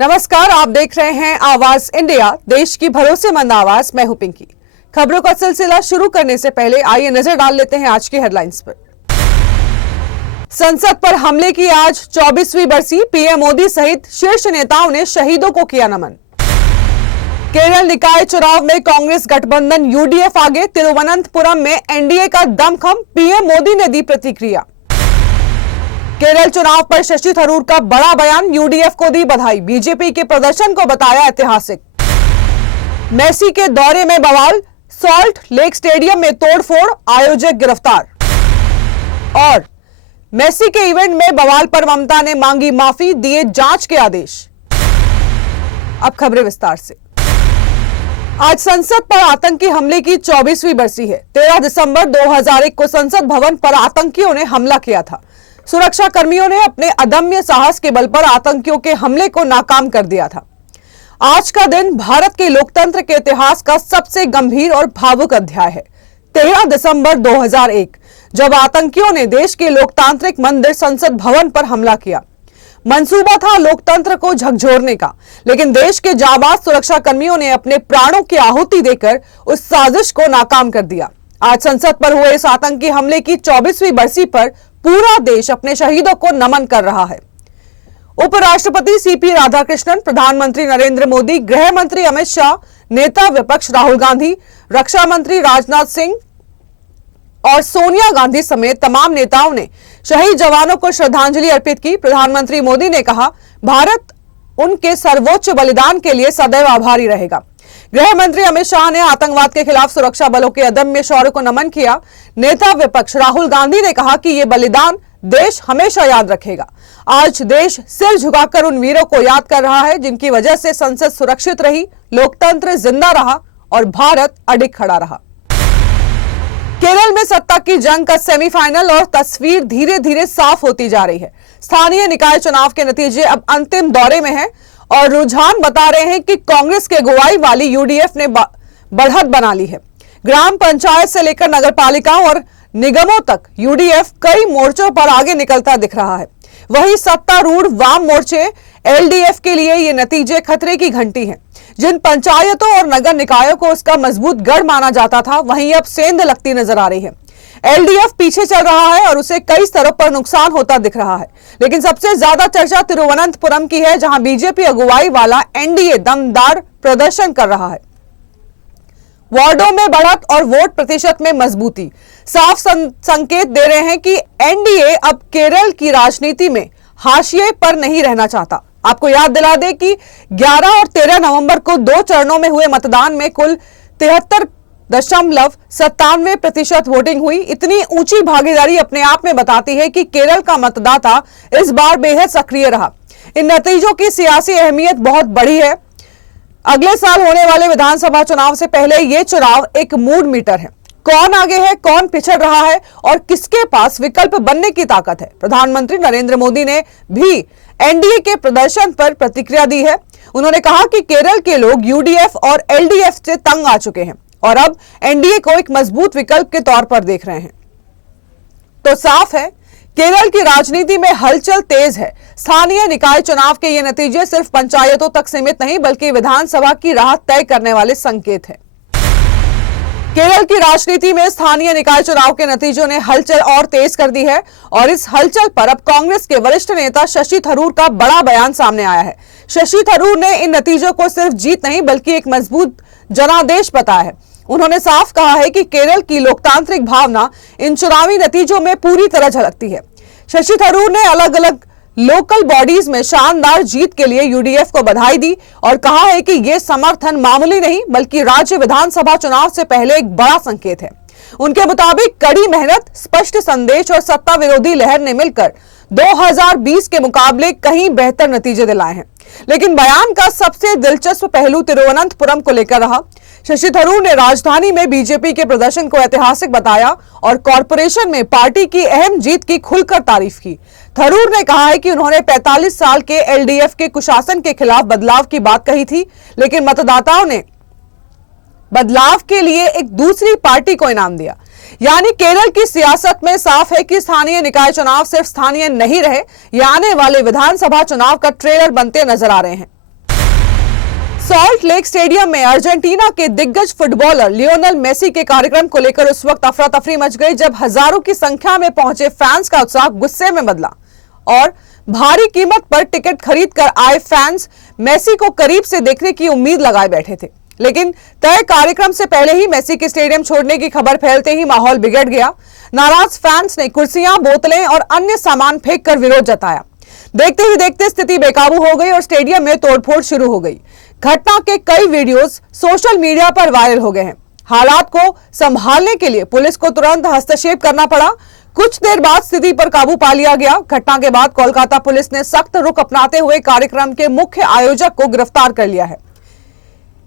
नमस्कार, आप देख रहे हैं आवाज इंडिया, देश की भरोसेमंद आवाज। मैं हूं पिंकी। खबरों का सिलसिला शुरू करने से पहले आइए नजर डाल लेते हैं आज की हेडलाइंस पर। संसद पर हमले की आज 24वीं बरसी, पीएम मोदी सहित शीर्ष नेताओं ने शहीदों को किया नमन। केरल निकाय चुनाव में कांग्रेस गठबंधन यूडीएफ आगे, तिरुवनंतपुरम में एनडीए का दमखम, पीएम मोदी ने दी प्रतिक्रिया। केरल चुनाव पर शशि थरूर का बड़ा बयान, यूडीएफ को दी बधाई, बीजेपी के प्रदर्शन को बताया ऐतिहासिक। मेसी के दौरे में बवाल, सॉल्ट लेक स्टेडियम में तोड़फोड़, आयोजक गिरफ्तार। और मेसी के इवेंट में बवाल पर ममता ने मांगी माफी, दिए जांच के आदेश। अब खबरें विस्तार से। आज संसद पर आतंकी हमले की 24वीं बरसी है। 13 दिसंबर 2001 को संसद भवन पर आतंकियों ने हमला किया था। सुरक्षा कर्मियों ने अपने अदम्य साहस के बल पर आतंकियों के हमले को नाकाम कर दिया था। आज का दिन भारत के लोकतंत्र के इतिहास का सबसे गंभीर और भावुक अध्याय है। 13 दिसंबर 2001, जब आतंकियों ने देश के लोकतांत्रिक मंदिर संसद भवन पर हमला किया। मंसूबा था लोकतंत्र को झकझोरने का, लेकिन देश के जाबाज सुरक्षा कर्मियों ने अपने प्राणों की आहुति देकर उस साजिश को नाकाम कर दिया। आज संसद पर हुए इस आतंकी हमले की 24वीं बरसी पर पूरा देश अपने शहीदों को नमन कर रहा है। उपराष्ट्रपति सीपी राधाकृष्णन, प्रधानमंत्री नरेंद्र मोदी, गृह मंत्री अमित शाह, नेता विपक्ष राहुल गांधी, रक्षा मंत्री राजनाथ सिंह और सोनिया गांधी समेत तमाम नेताओं ने शहीद जवानों को श्रद्धांजलि अर्पित की। प्रधानमंत्री मोदी ने कहा, भारत उनके सर्वोच्च बलिदान के लिए सदैव आभारी रहेगा। गृह मंत्री अमित शाह ने आतंकवाद के खिलाफ सुरक्षा बलों के अदम्य शौर्य को नमन किया। नेता विपक्ष राहुल गांधी ने कहा कि यह बलिदान देश हमेशा याद रखेगा। आज देश सिर झुकाकर उन वीरों को याद कर रहा है जिनकी वजह से संसद सुरक्षित रही, लोकतंत्र जिंदा रहा और भारत अडिग खड़ा रहा। केरल में सत्ता की जंग का सेमीफाइनल और तस्वीर धीरे धीरे साफ होती जा रही है। स्थानीय निकाय चुनाव के नतीजे अब अंतिम दौरे में हैं और रुझान बता रहे हैं कि कांग्रेस के अगुवाई वाली यूडीएफ ने बढ़त बना ली है। ग्राम पंचायत से लेकर नगरपालिकाओं और निगमों तक यूडीएफ कई मोर्चों पर आगे निकलता दिख रहा है। वहीं सत्तारूढ़ वाम मोर्चे एलडीएफ के लिए ये नतीजे खतरे की घंटी हैं। जिन पंचायतों और नगर निकायों को उसका मजबूत गढ़ माना जाता था, वहीं अब सेंध लगती नजर आ रही है। एलडीएफ पीछे चल रहा है और उसे कई स्तरों पर नुकसान होता दिख रहा है, लेकिन सबसे ज्यादा चर्चा तिरुवनंतपुरम की है, जहां बीजेपी अगुवाई वाला एनडीए दमदार प्रदर्शन कर रहा है। वार्डों में बढ़त और वोट प्रतिशत में मजबूती साफ संकेत दे रहे हैं कि एनडीए अब केरल की राजनीति में हाशिए पर नहीं रहना चाहता। आपको याद दिला दें कि 11 और 13 नवंबर को 2 चरणों में हुए मतदान में कुल 73.97% वोटिंग हुई। इतनी ऊंची भागीदारी अपने आप में बताती है कि केरल का मतदाता इस बार बेहद सक्रिय रहा। इन नतीजों की सियासी अहमियत बहुत बड़ी है। अगले साल होने वाले विधानसभा चुनाव से पहले यह चुनाव एक मूड मीटर है। कौन आगे है, कौन पिछड़ रहा है और किसके पास विकल्प बनने की ताकत है। प्रधानमंत्री नरेंद्र मोदी ने भी एनडीए के प्रदर्शन पर प्रतिक्रिया दी है। उन्होंने कहा कि केरल के लोग यूडीएफ और एलडीएफ से तंग आ चुके हैं और अब एनडीए को एक मजबूत विकल्प के तौर पर देख रहे हैं। तो साफ है, केरल की राजनीति में हलचल तेज है। स्थानीय निकाय चुनाव के ये नतीजे सिर्फ पंचायतों तक सीमित नहीं, बल्कि विधानसभा की राह तय करने वाले संकेत हैं। केरल की राजनीति में स्थानीय निकाय चुनाव के नतीजों ने हलचल और तेज कर दी है और इस हलचल पर अब कांग्रेस के वरिष्ठ नेता शशि थरूर का बड़ा बयान सामने आया है। शशि थरूर ने इन नतीजों को सिर्फ जीत नहीं, बल्कि एक मजबूत जनादेश बताया है। उन्होंने साफ कहा है कि केरल की लोकतांत्रिक भावना इन चुनावी नतीजों में पूरी तरह झलकती है। शशि थरूर ने अलग अलग लोकल बॉडीज में शानदार जीत के लिए यूडीएफ को बधाई दी और कहा है कि यह समर्थन मामूली नहीं, बल्कि राज्य विधानसभा चुनाव से पहले एक बड़ा संकेत है। उनके मुताबिक कड़ी मेहनत, स्पष्ट संदेश और सत्ता विरोधी लहर ने मिलकर 2020 के मुकाबले कहीं बेहतर नतीजे दिलाए हैं। लेकिन बयान का सबसे दिलचस्प पहलू तिरुवनंतपुरम को लेकर रहा। शशि थरूर ने राजधानी में बीजेपी के प्रदर्शन को ऐतिहासिक बताया और कॉरपोरेशन में पार्टी की अहम जीत की खुलकर तारीफ की। थरूर ने कहा है कि उन्होंने 45 साल के एलडीएफ के कुशासन के खिलाफ बदलाव की बात कही थी, लेकिन मतदाताओं ने बदलाव के लिए एक दूसरी पार्टी को इनाम दिया। यानी केरल की सियासत में साफ है कि स्थानीय निकाय चुनाव सिर्फ स्थानीय नहीं रहे, ये आने वाले विधानसभा चुनाव का ट्रेलर बनते नजर आ रहे हैं। सॉल्ट लेक स्टेडियम में अर्जेंटीना के दिग्गज फुटबॉलर लियोनेल मेसी के कार्यक्रम को लेकर उस वक्त अफरा तफरी मच गई जब हजारों की संख्या में पहुंचे फैंस का उत्साह गुस्से में बदला और भारी कीमत पर टिकट खरीद कर आए फैंस मेसी को करीब से देखने की उम्मीद लगाए बैठे थे। लेकिन तय कार्यक्रम से पहले ही मेसी के स्टेडियम छोड़ने की खबर फैलते ही माहौल बिगड़ गया। नाराज फैंस ने कुर्सियां, बोतलें और अन्य सामान फेंककर विरोध जताया। देखते ही देखते स्थिति बेकाबू हो गई और स्टेडियम में तोड़फोड़ शुरू हो गई। घटना के कई वीडियोस सोशल मीडिया पर वायरल हो गए हैं। हालात को संभालने के लिए पुलिस को तुरंत हस्तक्षेप करना पड़ा। कुछ देर बाद स्थिति पर काबू पा लिया गया। घटना के बाद कोलकाता पुलिस ने सख्त रुख अपनाते हुए कार्यक्रम के मुख्य आयोजक को गिरफ्तार कर लिया है।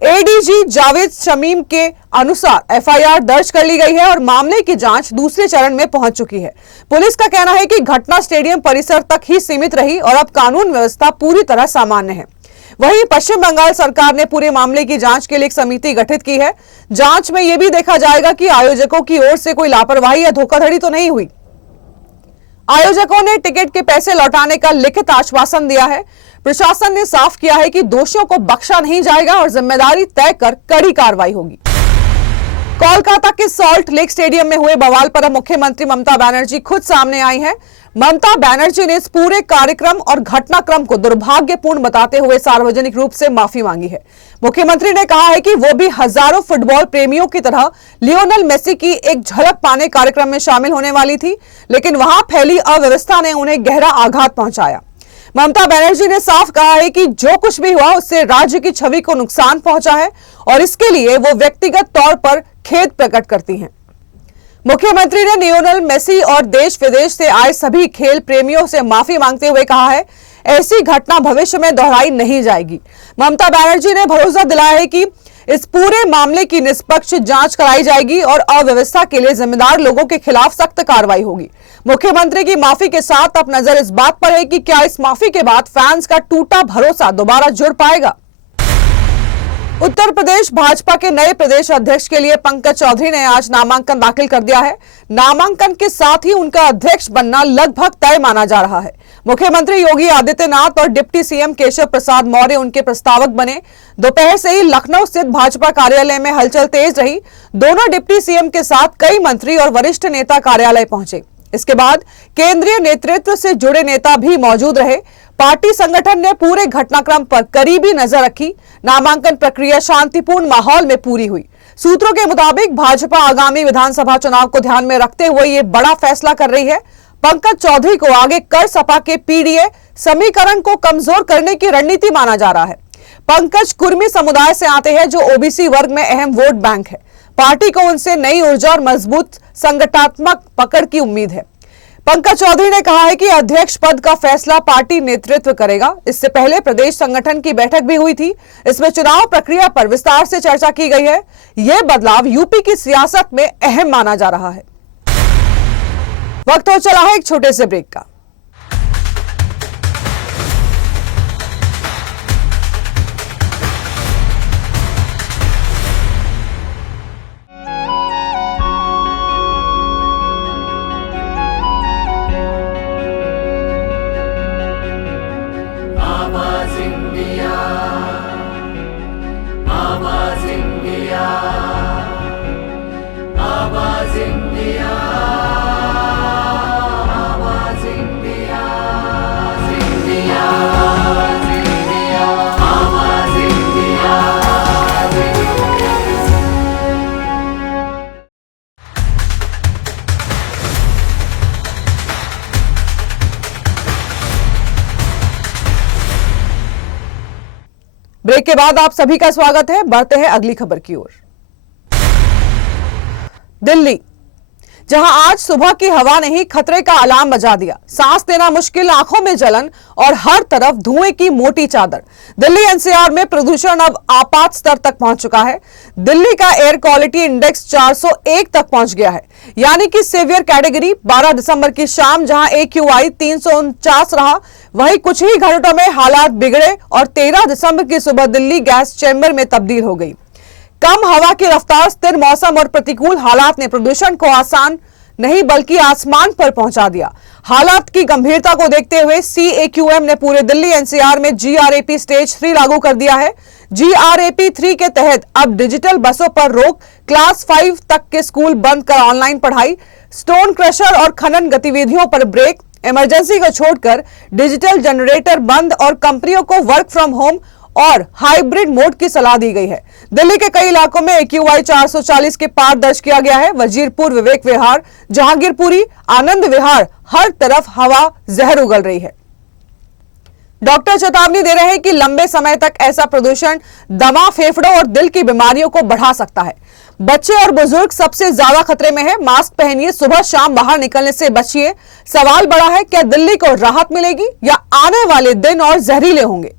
एडीजी जावेद शमीम के अनुसार एफआईआर दर्ज कर ली गई है और मामले की जांच दूसरे चरण में पहुंच चुकी है। पुलिस का कहना है कि घटना स्टेडियम परिसर तक ही सीमित रही और अब कानून व्यवस्था पूरी तरह सामान्य है। वहीं पश्चिम बंगाल सरकार ने पूरे मामले की जांच के लिए एक समिति गठित की है। जांच में यह भी देखा जाएगा कि आयोजकों की ओर से कोई लापरवाही या धोखाधड़ी तो नहीं हुई। आयोजकों ने टिकट के पैसे लौटाने का लिखित आश्वासन दिया है। प्रशासन ने साफ किया है कि दोषियों को बख्शा नहीं जाएगा और जिम्मेदारी तय कर कड़ी कार्रवाई होगी। कोलकाता के सॉल्ट लेक स्टेडियम में हुए बवाल पर अब मुख्यमंत्री ममता बनर्जी खुद सामने आई हैं। ममता बनर्जी ने इस पूरे कार्यक्रम और घटनाक्रम को दुर्भाग्यपूर्ण बताते हुए सार्वजनिक रूप से माफी मांगी है। मुख्यमंत्री ने कहा है कि वो भी हजारों फुटबॉल प्रेमियों की तरह लियोनेल मेसी की एक झलक पाने कार्यक्रम में शामिल होने वाली थी, लेकिन वहां फैली अव्यवस्था ने उन्हें गहरा आघात पहुंचाया। ममता बनर्जी ने साफ कहा है कि जो कुछ भी हुआ उससे राज्य की छवि को नुकसान पहुंचा है और इसके लिए वो व्यक्तिगत तौर पर खेद प्रकट करती हैं। मुख्यमंत्री ने लियोनेल मेसी और देश विदेश से आए सभी खेल प्रेमियों से माफी मांगते हुए कहा है, ऐसी घटना भविष्य में दोहराई नहीं जाएगी। ममता बनर्जी ने भरोसा दिलाया है कि इस पूरे मामले की निष्पक्ष जांच कराई जाएगी और अव्यवस्था के लिए जिम्मेदार लोगों के खिलाफ सख्त कार्रवाई होगी। मुख्यमंत्री की माफी के साथ अब नजर इस बात पर है कि क्या इस माफी के बाद फैंस का टूटा भरोसा दोबारा जुड़ पाएगा। उत्तर प्रदेश भाजपा के नए प्रदेश अध्यक्ष के लिए पंकज चौधरी ने आज नामांकन दाखिल कर दिया है। नामांकन के साथ ही उनका अध्यक्ष बनना लगभग तय माना जा रहा है। मुख्यमंत्री योगी आदित्यनाथ और डिप्टी सीएम केशव प्रसाद मौर्य उनके प्रस्तावक बने। दोपहर से ही लखनऊ स्थित भाजपा कार्यालय में हलचल तेज रही। दोनों डिप्टी सीएम के साथ कई मंत्री और वरिष्ठ नेता कार्यालय पहुंचे। इसके बाद केंद्रीय नेतृत्व से जुड़े नेता भी मौजूद रहे। पार्टी संगठन ने पूरे घटनाक्रम पर करीबी नजर रखी। नामांकन प्रक्रिया शांतिपूर्ण माहौल में पूरी हुई। सूत्रों के मुताबिक भाजपा आगामी विधानसभा चुनाव को ध्यान में रखते हुए ये बड़ा फैसला कर रही है। पंकज चौधरी को आगे कर सपा के पीडीए समीकरण को कमजोर करने की रणनीति माना जा रहा है। पंकज कुर्मी समुदाय से आते हैं जो ओबीसी वर्ग में अहम वोट बैंक है। पार्टी को उनसे नई ऊर्जा और मजबूत संगठनात्मक पकड़ की उम्मीद है। पंकज चौधरी ने कहा है कि अध्यक्ष पद का फैसला पार्टी नेतृत्व करेगा। इससे पहले प्रदेश संगठन की बैठक भी हुई थी। इसमें चुनाव प्रक्रिया पर विस्तार से चर्चा की गई है। यह बदलाव यूपी की सियासत में अहम माना जा रहा है। वक्त हो चला है एक छोटे से ब्रेक का। ब्रेक के बाद आप सभी का स्वागत है। बढ़ते हैं अगली खबर की ओर। दिल्ली, जहां आज सुबह की हवा ने ही खतरे का अलार्म बजा दिया। सांस लेना मुश्किल, आंखों में जलन और हर तरफ धुएं की मोटी चादर। दिल्ली एनसीआर में प्रदूषण अब आपात स्तर तक पहुंच चुका है। दिल्ली का एयर क्वालिटी इंडेक्स 401 तक पहुंच गया है, यानी कि सीवियर कैटेगरी। 12 दिसंबर की शाम जहां AQI 349 रहा, वहीं कुछ ही घंटों में हालात बिगड़े और 13 दिसंबर की सुबह दिल्ली गैस चैम्बर में तब्दील हो गई। कम हवा की रफ्तार, स्थिर मौसम और प्रतिकूल हालात ने प्रदूषण को आसान नहीं बल्कि आसमान पर पहुंचा दिया। हालात की गंभीरता को देखते हुए CAQM ने पूरे दिल्ली एनसीआर में GRAP स्टेज 3 लागू कर दिया है। GRAP 3 के तहत अब डिजिटल बसों पर रोक, क्लास 5 तक के स्कूल बंद कर ऑनलाइन पढ़ाई, स्टोन क्रशर और खनन गतिविधियों पर ब्रेक, इमरजेंसी को छोड़कर डिजिटल जनरेटर बंद और कंपनियों को वर्क फ्रॉम होम और हाइब्रिड मोड की सलाह दी गई है। दिल्ली के कई इलाकों में AQI 440 के पार दर्ज किया गया है। वजीरपुर, विवेक विहार, जहांगीरपुरी, आनंद विहार, हर तरफ हवा जहर उगल रही है। डॉक्टर चेतावनी दे रहे हैं कि लंबे समय तक ऐसा प्रदूषण दमा, फेफड़ों और दिल की बीमारियों को बढ़ा सकता है। बच्चे और बुजुर्ग सबसे ज्यादा खतरे में है। मास्क पहनिए, सुबह शाम बाहर निकलने से बचिए। सवाल बड़ा है, क्या दिल्ली को राहत मिलेगी या आने वाले दिन और जहरीले होंगे?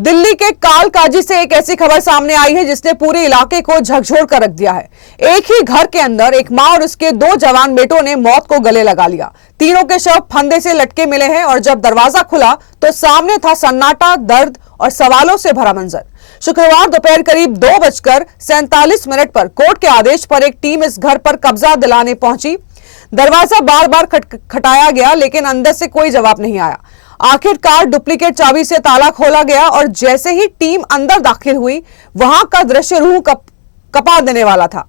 दिल्ली के कालकाजी से एक ऐसी खबर सामने आई है जिसने पूरे इलाके को झकझोर कर रख दिया है। एक ही घर के अंदर एक मां और उसके 2 जवान बेटों ने मौत को गले लगा लिया। तीनों के शव फंदे से लटके मिले हैं और जब दरवाजा खुला तो सामने था सन्नाटा, दर्द और सवालों से भरा मंजर। शुक्रवार दोपहर करीब 2:47 पर कोर्ट के आदेश पर एक टीम इस घर पर कब्जा दिलाने पहुंची। दरवाजा बार बार खटखटाया गया लेकिन अंदर से कोई जवाब नहीं आया। आखिरकार डुप्लीकेट चाबी से ताला खोला गया और जैसे ही टीम अंदर दाखिल हुई, वहां का दृश्य रूह कपा देने वाला था।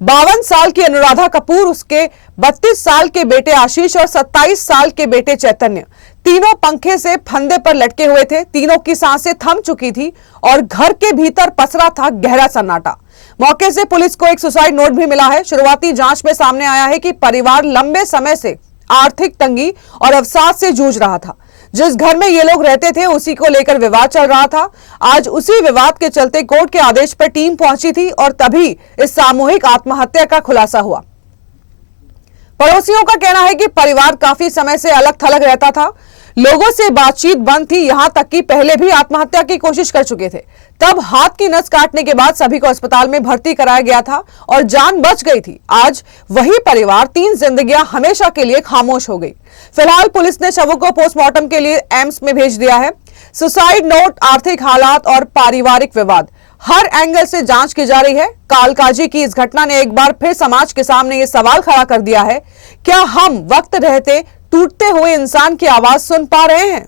52 साल की अनुराधा कपूर, उसके 32 साल के बेटे आशीष और 27 साल के बेटे चैतन्य, तीनों पंखे से फंदे पर लटके हुए थे। तीनों की सांसें थम चुकी थी और घर के भीतर पसरा था गहरा सन्नाटा। मौके से पुलिस को एक सुसाइड नोट भी मिला है। शुरुआती जांच में सामने आया है कि परिवार लंबे समय से आर्थिक तंगी और अवसाद से जूझ रहा था। जिस घर में ये लोग रहते थे उसी को लेकर विवाद चल रहा था। आज उसी विवाद के चलते कोर्ट के आदेश पर टीम पहुंची थी और तभी इस सामूहिक आत्महत्या का खुलासा हुआ। पड़ोसियों का कहना है कि परिवार काफी समय से अलग थलग रहता था। लोगों से बातचीत बंद थी, यहां तक कि पहले भी आत्महत्या की कोशिश कर चुके थे। तब हाथ की नस काटने के बाद सभी को अस्पताल में भर्ती कराया गया था और जान बच गई थी। आज वही परिवार 3 जिंदगियां हमेशा के लिए खामोश हो गई। फिलहाल पुलिस ने शवों को पोस्टमार्टम के लिए एम्स में भेज दिया है। सुसाइड नोट, आर्थिक हालात और पारिवारिक विवाद, हर एंगल से जांच की जा रही है। कालकाजी की इस घटना ने एक बार फिर समाज के सामने ये सवाल खड़ा कर दिया है, क्या हम वक्त रहते टूटते हुए इंसान की आवाज सुन पा रहे हैं?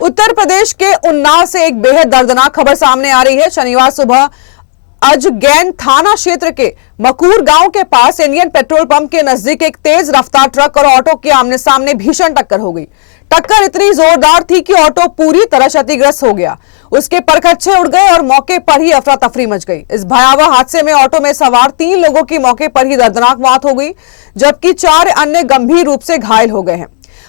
उत्तर प्रदेश के उन्नाव से एक बेहद दर्दनाक खबर सामने आ रही है। शनिवार सुबह अजगैन थाना क्षेत्र के मकूर गांव के पास इंडियन पेट्रोल पंप के नजदीक एक तेज रफ्तार ट्रक और ऑटो के आमने सामने भीषण टक्कर हो गई। टक्कर इतनी जोरदार थी कि ऑटो पूरी तरह क्षतिग्रस्त हो गया। उसके परखच्चे उड़ गए और मौके पर ही अफरा तफरी मच गई। इस भयावह हादसे में ऑटो में सवार 3 लोगों की मौके पर ही दर्दनाक मौत हो गई, जबकि 4 अन्य गंभीर रूप से घायल हो गए हैं।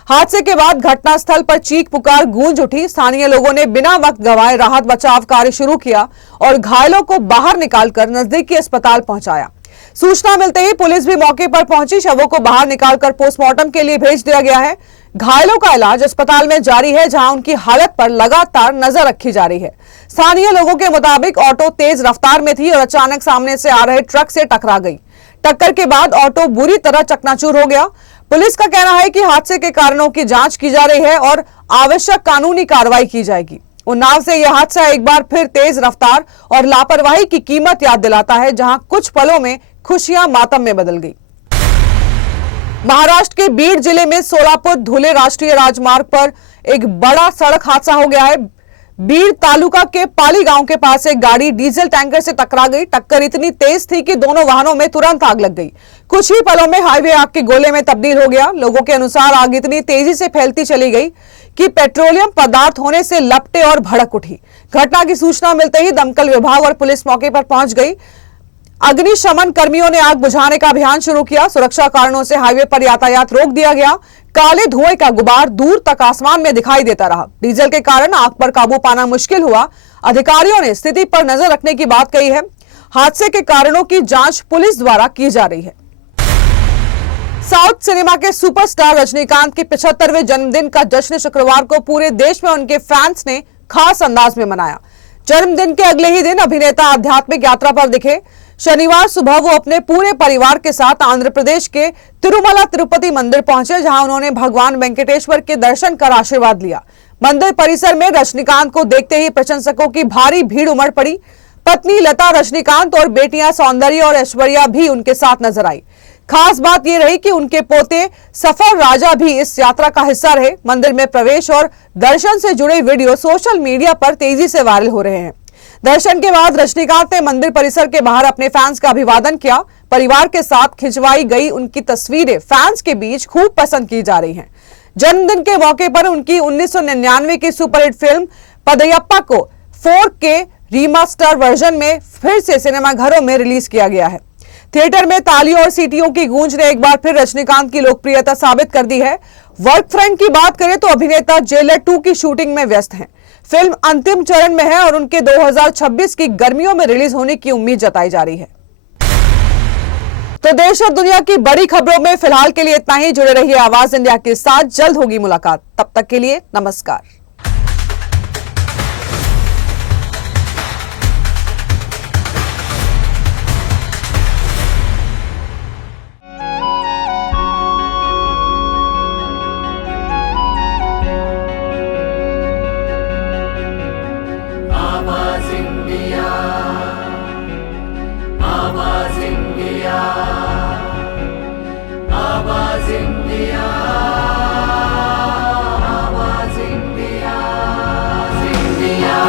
हादसे के बाद घटनास्थल पर चीख पुकार गूंज उठी। स्थानीय लोगों ने बिना वक्त गंवाए राहत बचाव कार्य शुरू किया और घायलों को बाहर निकालकर नजदीकी अस्पताल पहुंचाया। सूचना मिलते ही पुलिस भी मौके पर पहुंची। शवों को बाहर निकालकर पोस्टमार्टम के लिए भेज दिया गया है। घायलों का इलाज अस्पताल में जारी है, जहां उनकी हालत पर लगातार नजर रखी जा रही है। स्थानीय लोगों के मुताबिक ऑटो तेज रफ्तार में थी और अचानक सामने से आ रहे ट्रक से टकरा गई। टक्कर के बाद ऑटो बुरी तरह चकनाचूर हो गया। पुलिस का कहना है कि हादसे के कारणों की जांच की जा रही है और आवश्यक कानूनी कार्रवाई की जाएगी। उन्नाव से यह हादसा एक बार फिर तेज रफ्तार और लापरवाही की कीमत याद दिलाता है, जहां कुछ पलों में खुशियां मातम में बदल गई। महाराष्ट्र के बीड जिले में सोलापुर धुले राष्ट्रीय राजमार्ग पर एक बड़ा सड़क हादसा हो गया है। बीड तालुका के पाली गांव के पास एक गाड़ी डीजल टैंकर से टकरा गई। टक्कर इतनी तेज थी कि दोनों वाहनों में तुरंत आग लग गई। कुछ ही पलों में हाईवे आग के गोले में तब्दील हो गया। लोगों के अनुसार आग इतनी तेजी से फैलती चली गई कि पेट्रोलियम पदार्थ होने से लपटे और भड़क उठी। घटना की सूचना मिलते ही दमकल विभाग और पुलिस मौके पर पहुंच गई। अग्निशमन कर्मियों ने आग बुझाने का अभियान शुरू किया। सुरक्षा कारणों से हाईवे पर यातायात रोक दिया गया। काले धुएं का गुबार दूर तक आसमान में दिखाई देता रहा। डीजल के कारण आग पर काबू पाना मुश्किल हुआ। अधिकारियों ने स्थिति पर नजर रखने की बात कही है। हादसे के कारणों की जांच पुलिस द्वारा की जा रही है। साउथ सिनेमा के सुपरस्टार रजनीकांत के 75वें जन्मदिन का जश्न शुक्रवार को पूरे देश में उनके फैंस ने खास अंदाज में मनाया। जन्मदिन के अगले ही दिन अभिनेता आध्यात्मिक यात्रा पर दिखे। शनिवार सुबह वो अपने पूरे परिवार के साथ आंध्र प्रदेश के तिरुमला तिरुपति मंदिर पहुंचे, जहां उन्होंने भगवान वेंकटेश्वर के दर्शन कर आशीर्वाद लिया। मंदिर परिसर में रजनीकांत को देखते ही प्रशंसकों की भारी भीड़ उमड़ पड़ी। पत्नी लता रजनीकांत और बेटियां सौंदर्य और ऐश्वर्या भी उनके साथ नजर आई। खास बात यह रही कि उनके पोते सफर राजा भी इस यात्रा का हिस्सा रहे। मंदिर में प्रवेश और दर्शन से जुड़े वीडियो सोशल मीडिया पर तेजी से वायरल हो रहे हैं। दर्शन के बाद रजनीकांत ने मंदिर परिसर के बाहर अपने फैंस का अभिवादन किया। परिवार के साथ खिंचवाई गई उनकी तस्वीरें फैंस के बीच खूब पसंद की जा रही हैं। जन्मदिन के मौके पर उनकी 1999 की सुपरहिट फिल्म पदयप्पा को 4K रीमास्टर वर्जन में फिर से सिनेमाघरों में रिलीज किया गया है। थिएटर में तालियों और सीटियों की गूंज ने एक बार फिर रजनीकांत की लोकप्रियता साबित कर दी है। वर्क फ्रंट की बात करें तो अभिनेता जेलर 2 की शूटिंग में व्यस्त हैं। फिल्म अंतिम चरण में है और उनके 2026 की गर्मियों में रिलीज होने की उम्मीद जताई जा रही है। तो देश और दुनिया की बड़ी खबरों में फिलहाल के लिए इतना ही। जुड़े रहिए आवाज इंडिया के साथ, जल्द होगी मुलाकात। तब तक के लिए नमस्कार। India.